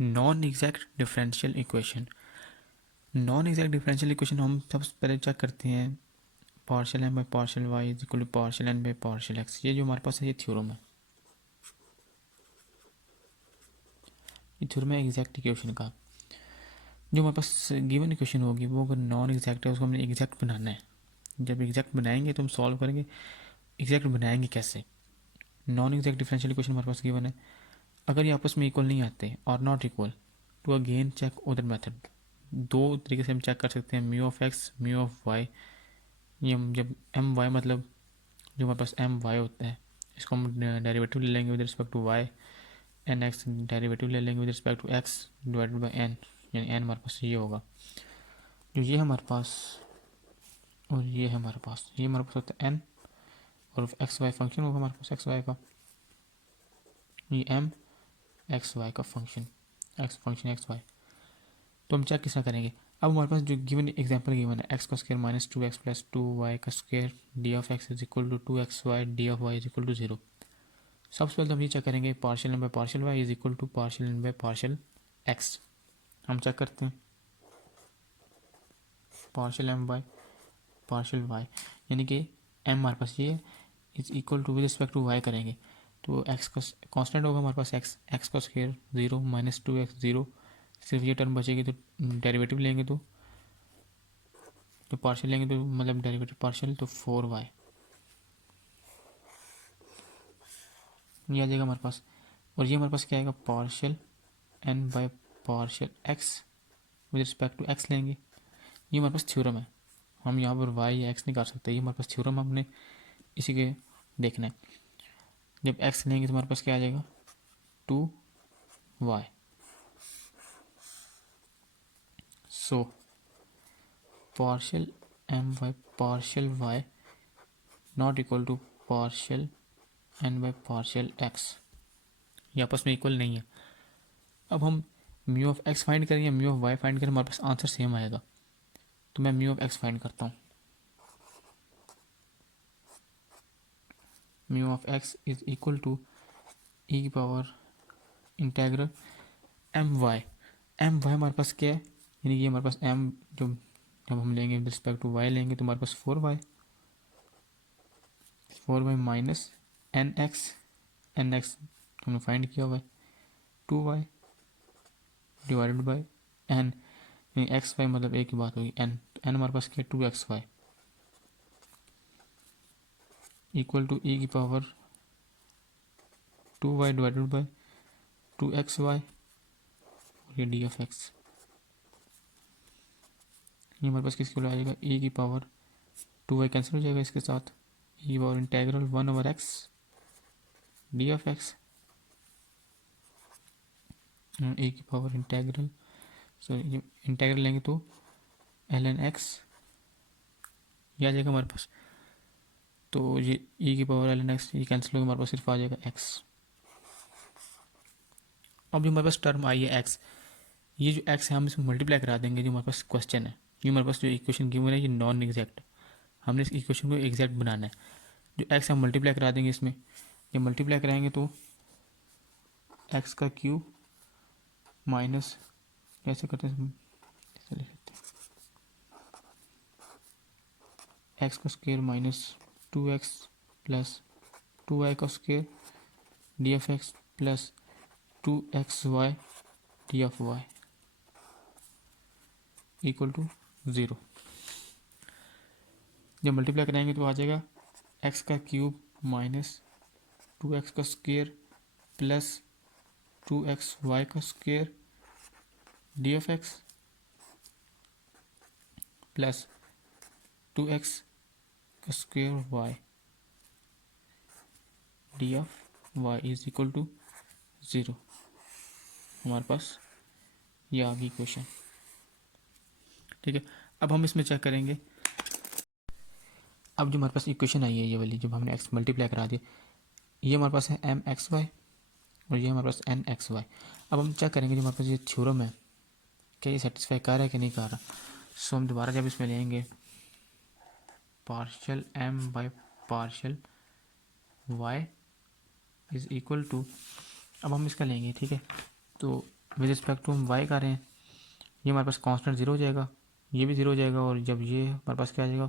Non exact differential equation. Non exact differential equation हम सबसे पहले चेक करते हैं partial M by partial Y is equal to partial N by partial X. ये जो हमारे पास है ये थ्योरम है, ये थ्योरम है एग्जैक्ट इक्वेशन का। जो हमारे पास गिवन इक्वेशन होगी वो अगर नॉन एग्जैक्ट है उसको हमने एग्जैक्ट बनाना है। जब एग्जैक्ट बनाएंगे तो हम सॉल्व करेंगे। एग्जैक्ट बनाएंगे कैसे? नॉन एग्जैक्ट डिफरेंशियल इक्वेशन हमारे पास गिवन है, अगर ये आपस में इक्वल नहीं आते और नॉट इक्वल तो अगेन चेक अदर मेथड। दो तरीके से हम चेक कर सकते हैं, mu of X mu of Y. ये हम जब एम वाई मतलब जो हमारे पास एम वाई होता है इसको हम डेरिवेटिव ले लेंगे with respect to Y, N X derivative ले लेंगे with respect to X divided by N, यानी एन हमारे पास ये होगा। जो ये हमारे पास और ये है हमारे पास, ये हमारे पास होता है एन और एक्स वाई फंक्शन होगा हमारे पास एक्स वाई का, ये एम एक्स वाई का function, X function X Y. तो हम चेक किस तरह करेंगे? अब हमारे पास जो गिवन एग्जांपल गिवन है एक्स का square minus two x plus two y का square d of x is equal to two x y d of y is equal to zero. सबसे पहले तो हम ये चेक करेंगे partial N by partial Y is equal to partial N by partial x. हम check करते हैं partial M by partial y, यानी कि एम हमारे पास ये is equal to with respect to Y करेंगे तो एक्स का कांस्टेंट होगा हमारे पास एक्स, एक्स का square zero minus two X zero, सिर्फ ये टर्म बचेगी तो डेरिवेटिव लेंगे तो पार्शियल लेंगे तो मतलब डेरिवेटिव पार्शियल तो फोर वाई ये आ जाएगा हमारे पास। और ये हमारे पास क्या आएगा partial N by partial X with respect to X लेंगे। ये हमारे पास थ्योरम है, हम यहाँ पर वाई या एक्स नहीं कर सकते, ये हमारे पास थ्योरम हमने इसी के देखना है। जब एक्स लेंगे तो हमारे पास क्या आ जाएगा two Y. So partial M by partial Y not equal to partial N by partial X, ये आपस में इक्वल नहीं है। अब हम म्यू ऑफ एक्स फाइंड करें या म्यू ऑफ वाई फाइंड करें हमारे पास आंसर सेम आएगा। तो मैं म्यू ऑफ एक्स फाइंड करता हूँ। Mu of x is equal to e की power integral M y. M y हमारे पास क्या है, यानी कि हमारे पास एम जो जब हम लेंगे विद रिस्पेक्ट टू वाई लेंगे तो हमारे पास four y minus N x हमने फाइंड किया हुआ है two y divided by N, x y मतलब एक ही बात होगी एन, तो एन हमारे पास क्या है two x y equal to e की power two y divided by two x y और ये डी ऑफ एक्स। ये हमारे पास किसके लिए आ जाएगा ई की पावर टू वाई कैंसिल हो जाएगा इसके साथ, ई की power integral one over x D of x, e की पावर इंटेग्रल सॉरी इंटेग्रल लेंगे तो एल एन एक्स ये आ जाएगा हमारे पास। तो ये ई की पावर एल एन एक्स ये कैंसिल होगा हमारे पास सिर्फ आ जाएगा एक्स। अब जो हमारे पास टर्म आई है एक्स, ये जो एक्स है हम इसमें मल्टीप्लाई करा देंगे। जो हमारे पास क्वेश्चन है ये हमारे पास जो इक्वेशन गिवन है ये नॉन एग्जैक्ट, हमने इस इक्वेशन को एग्जैक्ट बनाना है। जो एक्स हम मल्टीप्लाई करा देंगे इसमें, ये मल्टीप्लाई कराएंगे तो एक्स का क्यूब माइनस कैसे करते हैं ऐसे लिख सकते हैं एक्स का square minus two x plus two y का square d f x plus two x y d of y equal to zero. जब मल्टीप्लाई कराएंगे तो आ जाएगा एक्स का क्यूब माइनस टू एक्स का square plus two x Y का square d f x plus two x का square y d of y is equal to zero. हमारे पास ये आ गई क्वेश्चन, ठीक है। अब हम इसमें चेक करेंगे, अब जो हमारे पास इक्वेशन आई है ये वाली जब हमने एक्स मल्टीप्लाई करा दिया, ये हमारे पास है एम एक्स वाई और ये हमारे पास एन एक्स वाई। अब हम चेक करेंगे जो हमारे पास ये थ्योरम है क्या ये सेटिस्फाई कर रहा है कि नहीं कर रहा। सो हम दोबारा जब इसमें लेंगे partial M by partial Y is equal to, अब हम इसका लेंगे ठीक है। तो विद रिस्पेक्ट टू हम वाई कर रहे हैं, ये हमारे पास कांस्टेंट ज़ीरो हो जाएगा, ये भी ज़ीरो हो जाएगा, और जब ये हमारे पास क्या आ जाएगा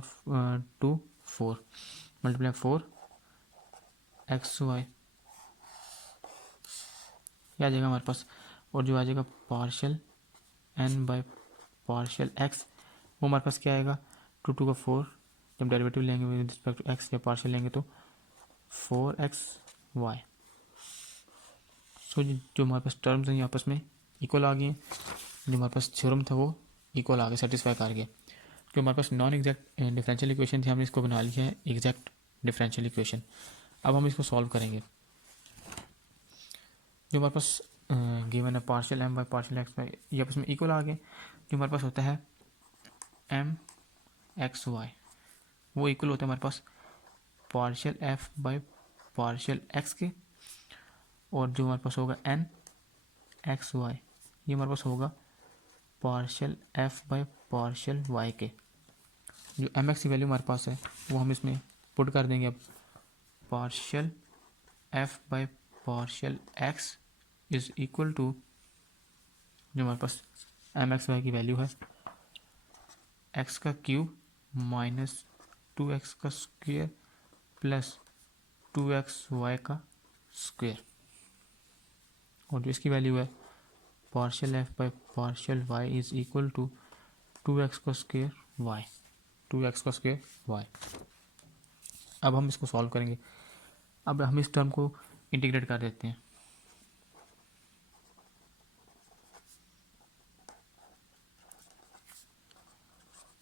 2 4 मल्टीप्लाई 4 एक्स वाई, ये आ जाएगा हमारे पास। और जो आ जाएगा partial N by partial X, वो हमारे पास क्या आएगा 2 का 4, जब डेरिवेटिव लेंगे विद रिस्पेक्ट टू एक्स, जब पार्शियल लेंगे तो 4x वाई। सो जो हमारे पास टर्म्स हैं ये आपस में इक्वल आ गए हैं, जो हमारे पास थ्योरम था वो इक्वल आ गया, सेटिस्फाई कर गया। जो हमारे पास नॉन एग्जैक्ट डिफरेंशियल इक्वेशन थी, हमने इसको बना लिया है एग्जैक्ट डिफरेंशियल इक्वेशन। अब हम इसको सॉल्व करेंगे। जो हमारे पास गिवन है partial M by partial X by, ये आपस में इक्वल आ गए। जो हमारे पास होता है एम एक्स वाई, वो इक्वल होता है हमारे पास partial F by partial x के, और जो हमारे पास होगा एन एक्स वाई, ये हमारे पास होगा partial F by partial Y के। जो एम एक्स की वैल्यू हमारे पास है वो हम इसमें पुट कर देंगे। अब partial F by partial X is equal to, जो हमारे पास एम एक्स वाई की वैल्यू है एक्स का क्यूब माइनस 2x का स्क्वेयर प्लस 2x वाई का स्क्वेयर, और जो इसकी वैल्यू है partial F by partial Y is equal to 2x का स्क्वेयर वाई, 2x का स्क्वेयर वाई। अब हम इसको सॉल्व करेंगे। अब हम इस टर्म को इंटीग्रेट कर देते हैं।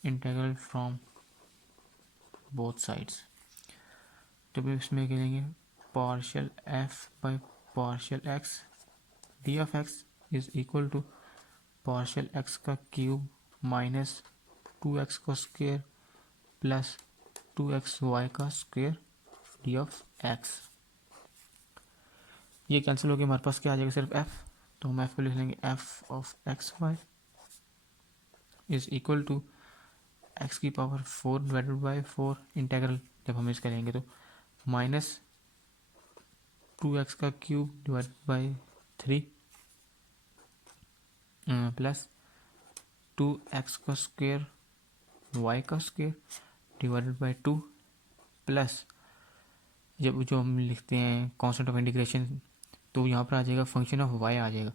इंटीग्रल फ्रॉम बोथ साइड्स, जब इसमें करेंगे partial F by partial X D of x is equal to partial X का क्यूब माइनस 2x का स्क्वेयर प्लस 2x वाई का स्क्वेयर डी ऑफ एक्स। ये कैंसिल हो गया, हमारे पास क्या आ जाएगा सिर्फ f, तो हम f को लिख लेंगे f of x Y is equal to x की पावर 4 डिवाइडेड बाई 4 इंटेग्रल, जब हम इस करेंगे तो माइनस 2x का cube divided by 3 plus 2x का स्क्वेयर y का स्क्वेयर डिवाइडेड बाई 2 प्लस, जब जो हम लिखते हैं कांस्टेंट ऑफ इंटीग्रेशन, तो यहाँ पर आ जाएगा फंक्शन ऑफ y आ जाएगा,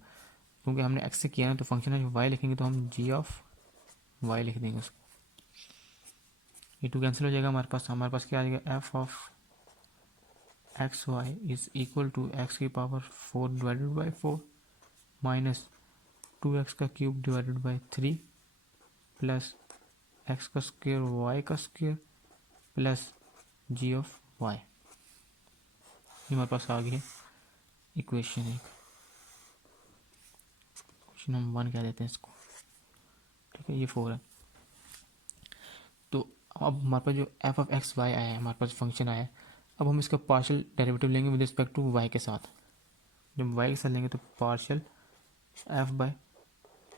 क्योंकि हमने x से किया ना, तो फंक्शन ऑफ y लिखेंगे तो हम g ऑफ y लिख देंगे उसको। ये 2 कैंसिल हो जाएगा, हमारे पास क्या आ जाएगा f of x Y is equal to x की power 4 divided by 4 minus 2x का cube divided by 3 plus x का स्क्वेयर वाई का square plus ji of Y. ये हमारे पास आ गया इक्वेशन एक, क्वेश्चन नंबर 1 कह देते हैं इसको, ठीक है। ये 4 है। तो अब हमारे पास जो एफ ऑफ एक्स वाई आया है, हमारे पास फंक्शन आया है, अब हम इसका पार्शियल डेरिवेटिव लेंगे विद रिस्पेक्ट टू वाई के साथ। जब वाई के साथ लेंगे तो partial F by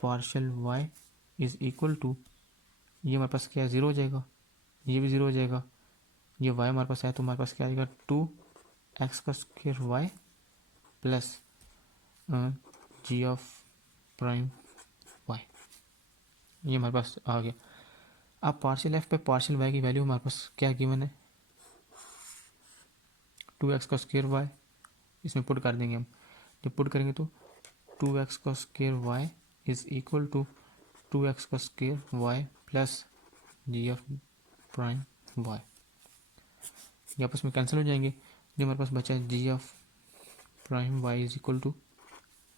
partial Y is equal to, ये हमारे पास क्या है 0 हो जाएगा, ये भी 0 हो जाएगा, ये y हमारे पास है तो हमारे पास क्या आ जाएगा 2x का square y plus ji of prime y, ये हमारे पास आ गया। अब पार्शियल एफ पे पार्शियल y की वैल्यू हमारे पास क्या गिवन है 2x का स्क्वायर y, इसमें पुट कर देंगे हम। जब पुट करेंगे तो 2x का square y is equal to 2x का square y plus ji of prime y, ये आपस में कैंसिल हो जाएंगे। जो हमारे पास बचा है g of prime y is equal to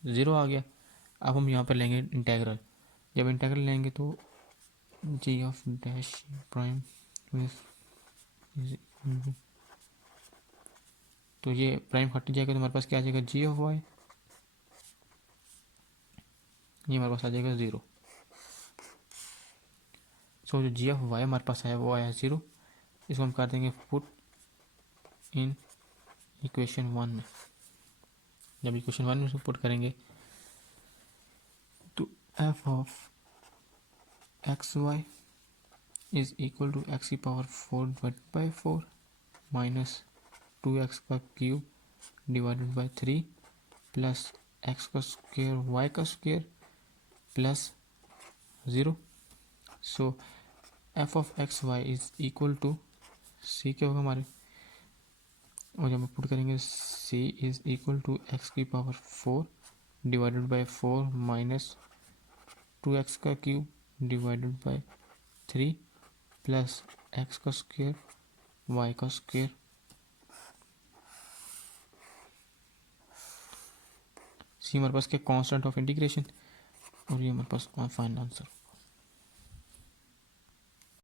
0 आ गया। अब हम यहाँ पर लेंगे इंटेग्रल, जब इंटेग्रल लेंगे तो जी ऑफ डैश प्राइम तो ये प्राइम हट जाएगा, तो हमारे पास क्या आ जाएगा जी ऑफ वाई, ये हमारे पास आ जाएगा 0। सो जो जी ऑफ वाई हमारे पास आया वो आया 0, इसको हम कर देंगे पुट इन इक्वेशन 1 में। जब इक्वेशन 1 में इसको पुट करेंगे तो f of x Y is equal to x की power 4 divided by 4 minus 2x का cube divided by 3 plus x का स्क्वेयर वाई का square plus 0. So f of x Y is equal to c क्या होगा हमारे, और जब हम पुट करेंगे c is equal to x की power 4 divided by 4 minus 2x का cube divided by 3 plus x का स्क्वेयर वाई का स्क्वेयर. सी हमारे पास क्या, कांस्टेंट ऑफ इंटीग्रेशन, और ये हमारे पास फाइनल आंसर.